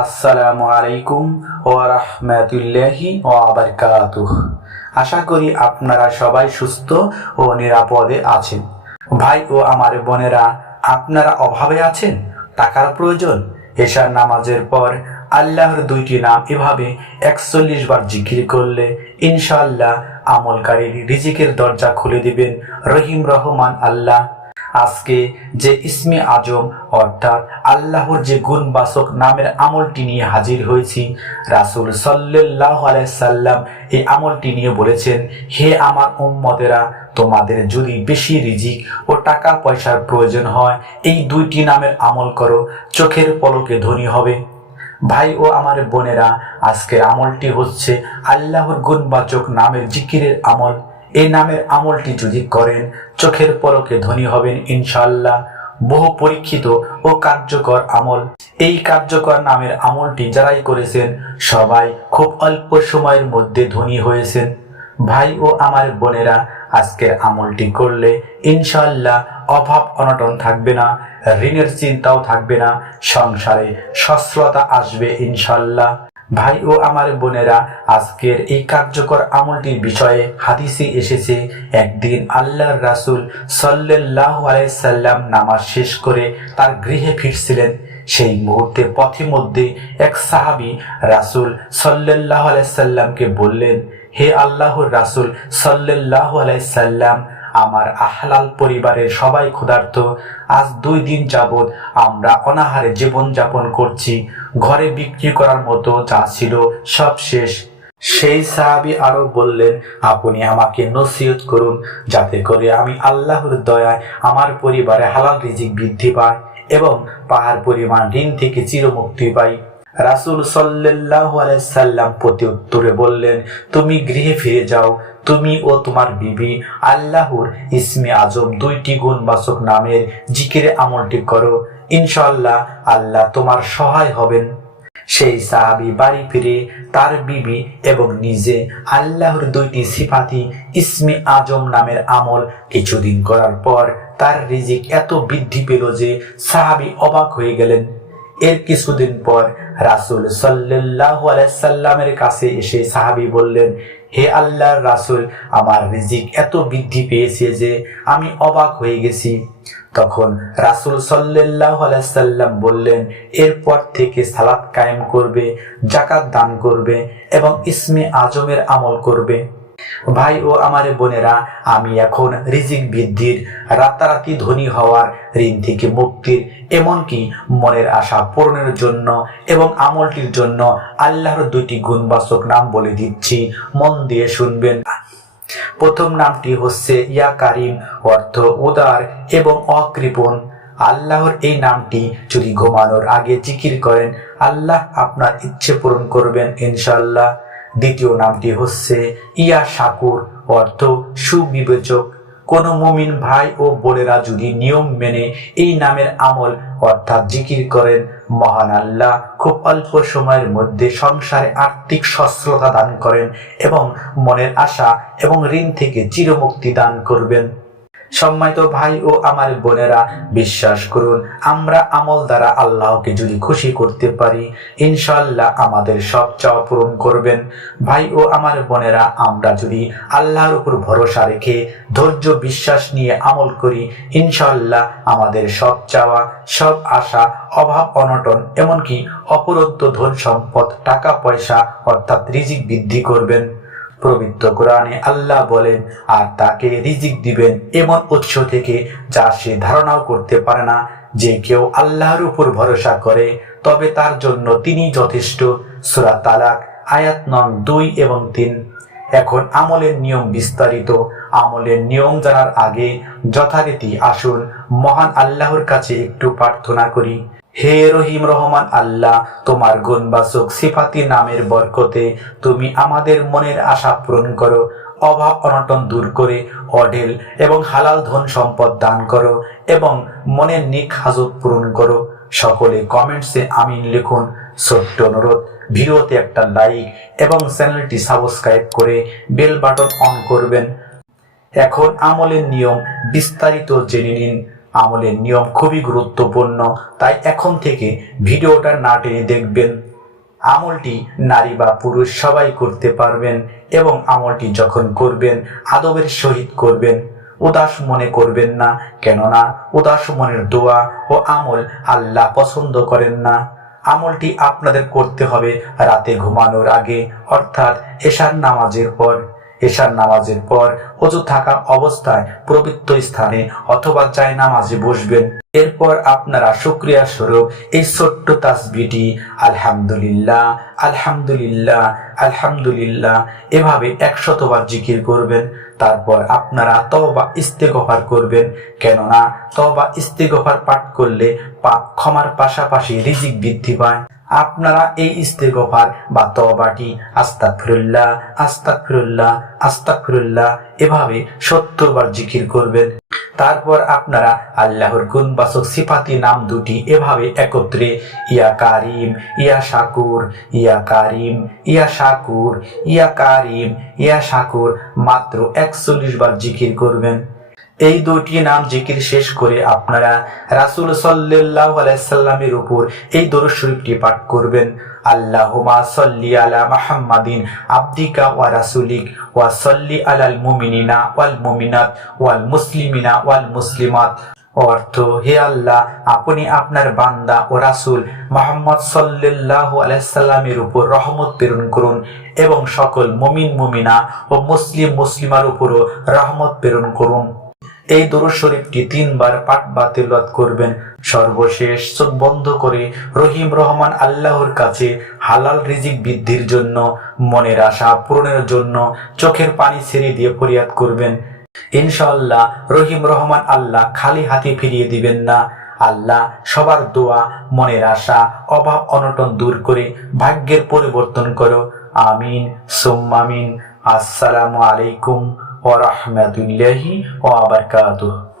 আসসালামু আলাইকুম ওয়া রাহমাতুল্লাহি ওয়া বারাকাতুহু। আশা করি আপনারা সবাই সুস্থ ও নিরাপদে আছেন। ভাই ও আমার বোনেরা, আপনারা অভাবে আছেন? টাকার প্রয়োজন? এশার নামাজের পর আল্লাহর দুইটি নাম এভাবে একচল্লিশ বার জিকির করলে ইনশাআল্লাহ আমলকারীর রিজিকের দরজা খুলে দিবেন রহিম রহমান আল্লাহ। আজকে যে ইসমে আজম, অর্থাৎ আল্লাহর যে গুণবাচক নামের আমলটি নিয়ে হাজির হয়েছি, রাসুল সাল্লাহ সাল্লাম এই আমলটি নিয়ে বলেছেন, হে আমার উম্মতেরা, তোমাদের যদি বেশি রিজিক ও টাকা পয়সার প্রয়োজন হয়, এই দুইটি নামের আমল করো, চোখের পলকে ধনী হবে। ভাই ও আমার বোনেরা, আজকের আমলটি হচ্ছে আল্লাহর গুণবাচক নামের জিকিরের আমল। এই নামের আমলটি যদি করেন, চোখের পলকে ধনী হবেন ইনশাল্লাহ বহু পরীক্ষিত ও কার্যকর আমল। এই কার্যকর নামের আমলটি যারাই করেছেন, সবাই খুব অল্প সময়ের মধ্যে ধনী হয়েছেন। ভাই ও আমার বোনেরা, আজকের আমলটি করলে ইনশাল্লাহ অভাব অনটন থাকবে না, ঋণের চিন্তাও থাকবে না, সংসারে সচ্ছলতা আসবে ইনশাল্লাহ ভাই ও আমার বোনেরা, আজকের এই কার্যকর আমলটির বিষয়ে হাদিসে এসেছে, একদিন আল্লাহর রাসুল সাল্লাহ আলাইসাল্লাম নামাজ শেষ করে তার গৃহে ফিরছিলেন। সেই মুহূর্তে পথে মধ্যে এক সাহাবি রাসুল সাল্লাহ আলাইসাল্লামকে বললেন, হে আল্লাহর রাসুল সাল্লাহ আলাইসাল্লাম আমার আহলাল পরিবারের সবাই ক্ষুধার্ত। আজ দুই দিন যাবৎ আমরা অনাহারে জীবন যাপন করছি। ঘরে বিক্রি করার মতো যা ছিল সব শেষ। সেই সাহাবি আরও বললেন, আপনি আমাকে নসিহত করুন, যাতে করে আমি আল্লাহর দয়ায় আমার পরিবারে হালাল রিজিক বৃদ্ধি পায় এবং পাহাড় পরিমাণ ঋণ থেকে চিরমুক্তি পাই। রাসুল সাল্লাহ সাল্লাম প্রতি উত্তরে বললেন, তুমি গৃহে ফিরে যাও, তুমি ও তোমার বিবি আল্লাহর ইসমে আজম দুইটি গুণবাচক নামের জিকিরে আমলটি করো। ইনশাল্লাহ আল্লাহ তোমার সহায় হবেন। সেই সাহাবি বাড়ি ফিরে তার বিবি এবং নিজে আল্লাহর দুইটি সিফাতি ইসমি আজম নামের আমল কিছুদিন করার পর তার রিজিক এত বৃদ্ধি পেল যে সাহাবি অবাক হয়ে গেলেন। এর কিছুদিন পর রাসুল সাল্লাহ আলাইসাল্লামের কাছে এসে সাহাবি বললেন, হে আল্লাহর রাসুল, আমার রিজিক এত বৃদ্ধি পেয়েছে যে আমি অবাক হয়ে গেছি। তখন রাসুল সাল্লাহ আলাইসাল্লাম বললেন, এরপর থেকে সালাদ কায়েম করবে জাকাত দান করবে এবং ইসমে আজমের আমল করবে। ভাই ও আমার বোনেরা, আমি এখন রিজিক বৃদ্ধির, রাতারাতি ধনী হওয়ার ঋণ থেকে মুক্তির, এমনকি মনের আশা পূরণের জন্য এবং আমলটির জন্য আল্লাহর দুইটি গুণবাচক নাম বলে দিচ্ছি। মন দিয়ে শুনবেন। প্রথম নামটি হচ্ছে ইয়া কারিম, অর্থ উদার এবং অকৃপণ। আল্লাহর এই নামটি যদি ঘুমানোর আগে জিকির করেন, আল্লাহ আপনার ইচ্ছে পূরণ করবেন ইনশাল্লাহ দ্বিতীয় নামটি হচ্ছে ইয়া শাকুর অর্থ সুবিবেচক। কোন মুমিন ভাই ও বোনেরা যদি নিয়ম মেনে এই নামের আমল অর্থাৎ জিকির করেন, মহান আল্লাহ খুব অল্প সময়ের মধ্যে সংসারে আর্থিক সচ্ছলতা দান করেন এবং মনের আশা এবং ঋণ থেকে চিরমুক্তি দান করবেন। সম্মানিত ভাই ও আমার বোনেরা, বিশ্বাস করুন, আমরা আমল দ্বারা আল্লাহকে যদি খুশি করতে পারি ইনশাল্লাহ আমাদের সব চাওয়া পূরণ করবেন। ভাই ও আমার বোনেরা, আমরা যদি আল্লাহর উপর ভরসা রেখে, ধৈর্য বিশ্বাস নিয়ে আমল করি ইনশাল্লাহ আমাদের সব চাওয়া, সব আশা, অভাব, অনটন, এমনকি অপরন্ত ধন সম্পদ, টাকা, পয়সা, অর্থাৎ রিজিক বৃদ্ধি করবেন। পবিত্র কোরআনে আল্লাহ বলেন, আর তাকে রিজিক দিবেন এমন উৎস থেকে যা সে ধারণাও করতে পারে না। যে কেউ আল্লাহর উপর ভরসা করে, তবে তার জন্য তিনি যথেষ্ট। সুরা তালাক, আয়াত নং দুই এবং তিন। এখন আমলের নিয়ম বিস্তারিত। আমলের নিয়ম জানার আগে যথারীতি আসুন, মহান আল্লাহর কাছে একটু প্রার্থনা করি। হে রহিম রহমান আল্লাহ, তোমার গুণবাচক সিফাতি নামের বরকতে তুমি আমাদের মনের আশা পূরণ করো, অভাব অনটন দূর করে, অঢেল এবং হালাল ধন সম্পদ দান করো এবং মনের নিক হাজত পূরণ করো। সকলে কমেন্টসে আমিন লিখুন। ছোট্ট অনুরোধ, ভিডিওতে একটা লাইক এবং চ্যানেলটি সাবস্ক্রাইব করে বেল বাটন অন করবেন। এখন আমলের নিয়ম বিস্তারিত জেনে নিন। আমলের নিয়ম খুবই গুরুত্বপূর্ণ। তাই এখন থেকে ভিডিওটা না টেনে দেখবেন। আমলটি নারী বা পুরুষ সবাই করতে পারবেন এবং আমলটি যখন করবেন, আদবের সহিত করবেন, উদাস মনে করবেন না। কেননা, উদাস মনের দোয়া ও আমল আল্লাহ পছন্দ করেন না। আমলটি আপনাদের করতে হবে রাতে ঘুমানোর আগে, অর্থাৎ এশার নামাজের পর। এশার নামাজের পর অজু থাকা অবস্থায় পবিত্র স্থানে অথবা চায় নামাজে বসবেন। এরপর আপনারা শুক্রিয়া স্বরূপ এই ছোট্ট তাসবিটি আলহামদুলিল্লাহ আলহামদুলিল্লাহ আলহামদুলিল্লাহ এভাবে একশতবার জিকির করবেন। তারপর আপনারা তবা ইস্তেগফার করবেন। কেননা তবা ইস্তেগফার পাঠ করলে পাপ ক্ষমার পাশাপাশি রিজিক বৃদ্ধি পায়। আপনারা এই ইস্তেগফার বা তবাটি আস্তাগফিরুল্লাহ আস্তাগফিরুল্লাহ আস্তাগফিরুল্লাহ এভাবে সত্তর বার জিকির করবেন। তারপর আপনারা আল্লাহর গুণবাচক সিফাতি নাম দুটি এভাবে একত্রে, ইয়া কারিম, ইয়া শাকুর, ইয়া কারিম, ইয়া শাকুর, ইয়া কারিম, ইয়া শাকুর, মাত্র একচল্লিশ বার জিকির করবেন। এই দুটি নাম জিকির শেষ করে আপনারা রাসুল সাল্লাহ আলাইসাল্লামের উপর এই দরুদ শরীফটি পাঠ করবেন। আল্লাহুমা সাল্লি আলা মাহাম্মাদিন আব্দিকা ওয়া রাসুলিক ওয়া সাল্লি আলাল মুমিনিনা ওয়াল মুমিনাত ওয়াল মুসলিমিনা ওয়াল মুসলিমাত। অর্থ, হে আল্লাহ, আপনি আপনার বান্দা ও রাসুল মোহাম্মদ সাল্লাহ আলাইসাল্লামের উপর রহমত প্রেরণ করুন এবং সকল মুমিন, মুমিনা ও মুসলিম, মুসলিমার উপরও রহমত প্রেরণ করুন। এই দরুদ শরীফটি তিনবার পাঠ বাতিলত করবেন। সর্বশেষ চোখ বন্ধ করে রহিম রহমান আল্লাহর কাছে হালাল রিজিক বৃদ্ধির জন্য, মনের আশা পূরণের জন্য চোখের পানি ছেড়ে দিয়ে ফরিয়াদ করবেন। ইনশাআল্লাহ রহিম রহমান আল্লাহ খালি হাতে ফিরিয়ে দিবেন না। আল্লাহ সবার দোয়া, মনের আশা, অভাব অনটন দূর করে ভাগ্যের পরিবর্তন করো। আমিন সুম্মামিন আসসালামু আলাইকুম ওয়া রাহমাতুল্লাহি ওয়া বারাকাতুহু